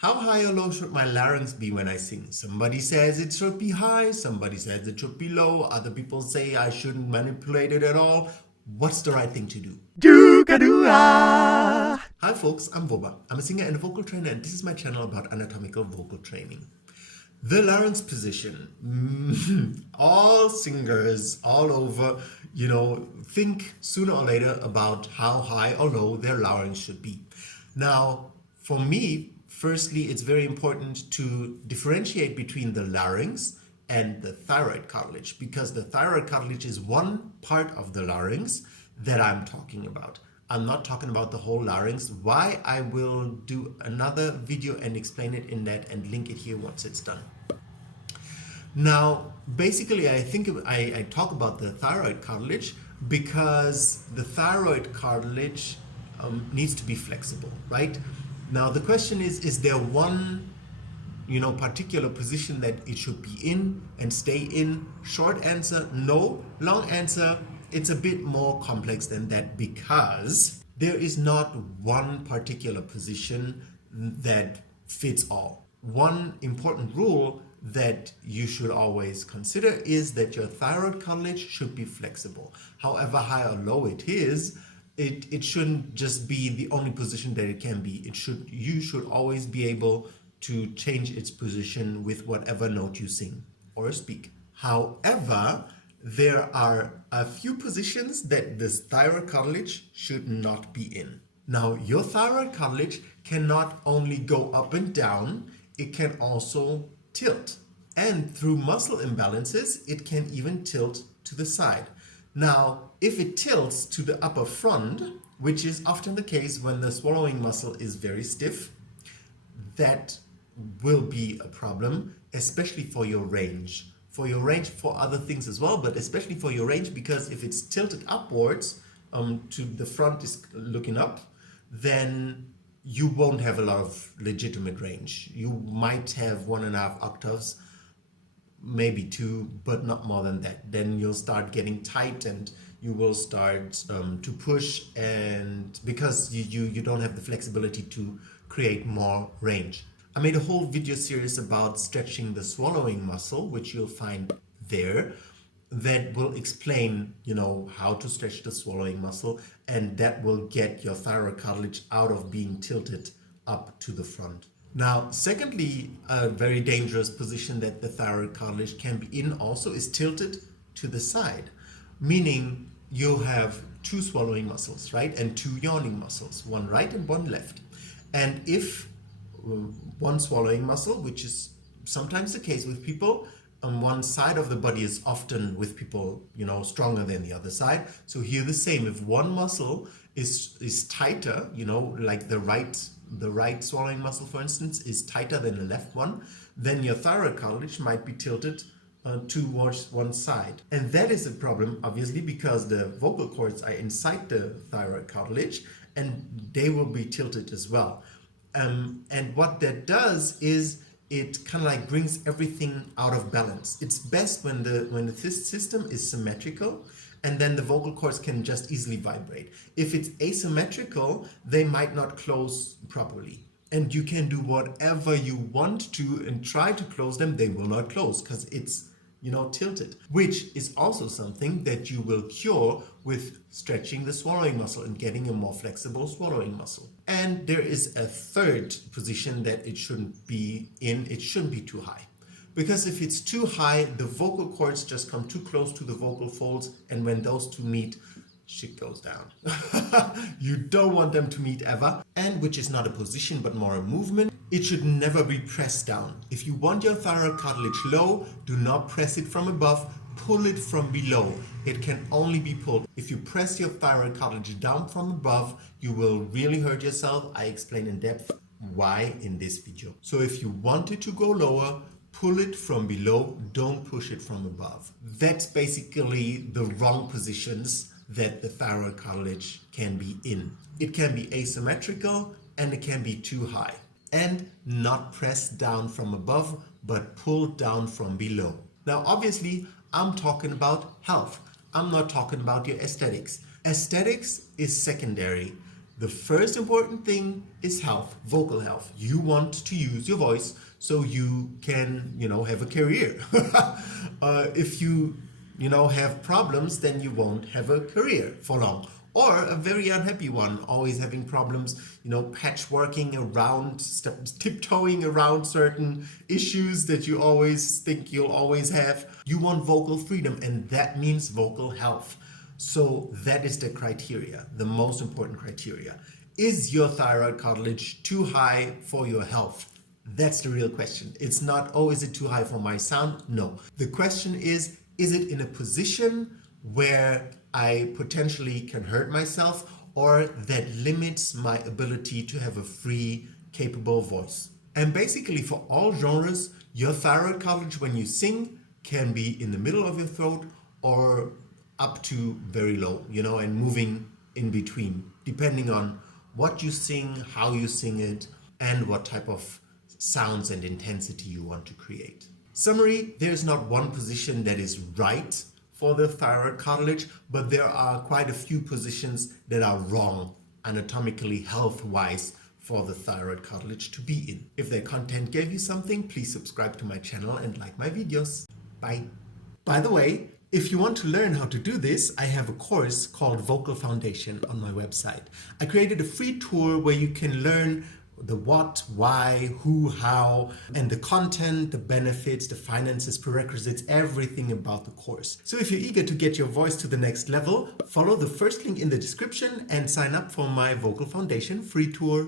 How high or low should my larynx be when I sing? Somebody says it should be high, somebody says it should be low, other people say I shouldn't manipulate it at all. What's the right thing to do? Hi folks, I'm Voba. I'm a singer and a vocal trainer, and this is my channel about anatomical vocal training. The larynx position. All singers all over, think sooner or later about how high or low their larynx should be. Now, for me, firstly, it's very important to differentiate between the larynx and the thyroid cartilage, because the thyroid cartilage is one part of the larynx that I'm talking about. I'm not talking about the whole larynx. Why? I will do another video and explain it in that and link it here once it's done. Now, basically, I talk about the thyroid cartilage because the thyroid cartilage needs to be flexible, right? Now, the question is there one particular position that it should be in and stay in? Short answer, no. Long answer, it's a bit more complex than that, because there is not one particular position that fits all. One important rule that you should always consider is that your thyroid cartilage should be flexible. However high or low it is, it shouldn't just be the only position that it can be. You should always be able to change its position with whatever note you sing or speak. However, there are a few positions that this thyroid cartilage should not be in. Now, your thyroid cartilage can not only go up and down, it can also tilt. And through muscle imbalances, it can even tilt to the side. Now, if it tilts to the upper front, which is often the case when the swallowing muscle is very stiff, that will be a problem, especially for your range. For other things as well, but especially for your range, because if it's tilted upwards to the front is looking up, then you won't have a lot of legitimate range. You might have 1.5 octaves, maybe 2, but not more than that. Then you'll start getting tight and you will start to push, and because you don't have the flexibility to create more range. I made a whole video series about stretching the swallowing muscle, which you'll find there, that will explain, how to stretch the swallowing muscle, and that will get your thyroid cartilage out of being tilted up to the front. Now, secondly, a very dangerous position that the thyroid cartilage can be in also is tilted to the side, meaning you have 2 swallowing muscles, right? And 2 yawning muscles, one right and one left. And if one swallowing muscle, which is sometimes the case with people, on one side of the body is often with people, stronger than the other side. So here the same, if one muscle is tighter, like the right swallowing muscle, for instance, is tighter than the left one, then your thyroid cartilage might be tilted towards one side. And that is a problem, obviously, because the vocal cords are inside the thyroid cartilage and they will be tilted as well. And what that does is it kind of like brings everything out of balance. It's best when the system is symmetrical, and then the vocal cords can just easily vibrate. If it's asymmetrical, they might not close properly. And you can do whatever you want to and try to close them, they will not close because it's tilted, which is also something that you will cure with stretching the swallowing muscle and getting a more flexible swallowing muscle. And there is a third position that it shouldn't be in. It shouldn't be too high, because if it's too high, the vocal cords just come too close to the vocal folds, and when those two meet, shit goes down. You don't want them to meet ever. And which is not a position but more a movement, it should never be pressed down. If you want your thyroid cartilage low, do not press it from above, pull it from below. It can only be pulled. If you press your thyroid cartilage down from above, you will really hurt yourself. I explain in depth why in this video. So if you want it to go lower, pull it from below, don't push it from above. That's basically the wrong positions that the thyroid cartilage can be in. It can be asymmetrical and it can be too high, and not pressed down from above but pulled down from below. Now obviously I'm talking about health. I'm not talking about your aesthetics. Aesthetics is secondary. The first important thing is health, vocal health. You want to use your voice so you can, have a career. If you have problems, then you won't have a career for long. Or a very unhappy one, always having problems, patchworking around, tiptoeing around certain issues that you always think you'll always have. You want vocal freedom, and that means vocal health. So that is the criteria, the most important criteria. Is your thyroid cartilage too high for your health? That's the real question. It's not, is it too high for my sound? No. The question is it in a position where I potentially can hurt myself or that limits my ability to have a free, capable voice? And basically for all genres, your thyroid cartilage when you sing can be in the middle of your throat or up to very low, and moving in between, depending on what you sing, how you sing it, and what type of sounds and intensity you want to create. Summary, there's not one position that is right for the thyroid cartilage, but there are quite a few positions that are wrong anatomically, health-wise, for the thyroid cartilage to be in. If the content gave you something, please subscribe to my channel and like my videos. Bye. By the way, if you want to learn how to do this, I have a course called Vocal Foundation on my website. I created a free tour where you can learn the what, why, who, how, and the content, the benefits, the finances, prerequisites, everything about the course. So if you're eager to get your voice to the next level, follow the first link in the description and sign up for my Vocal Foundation free tour.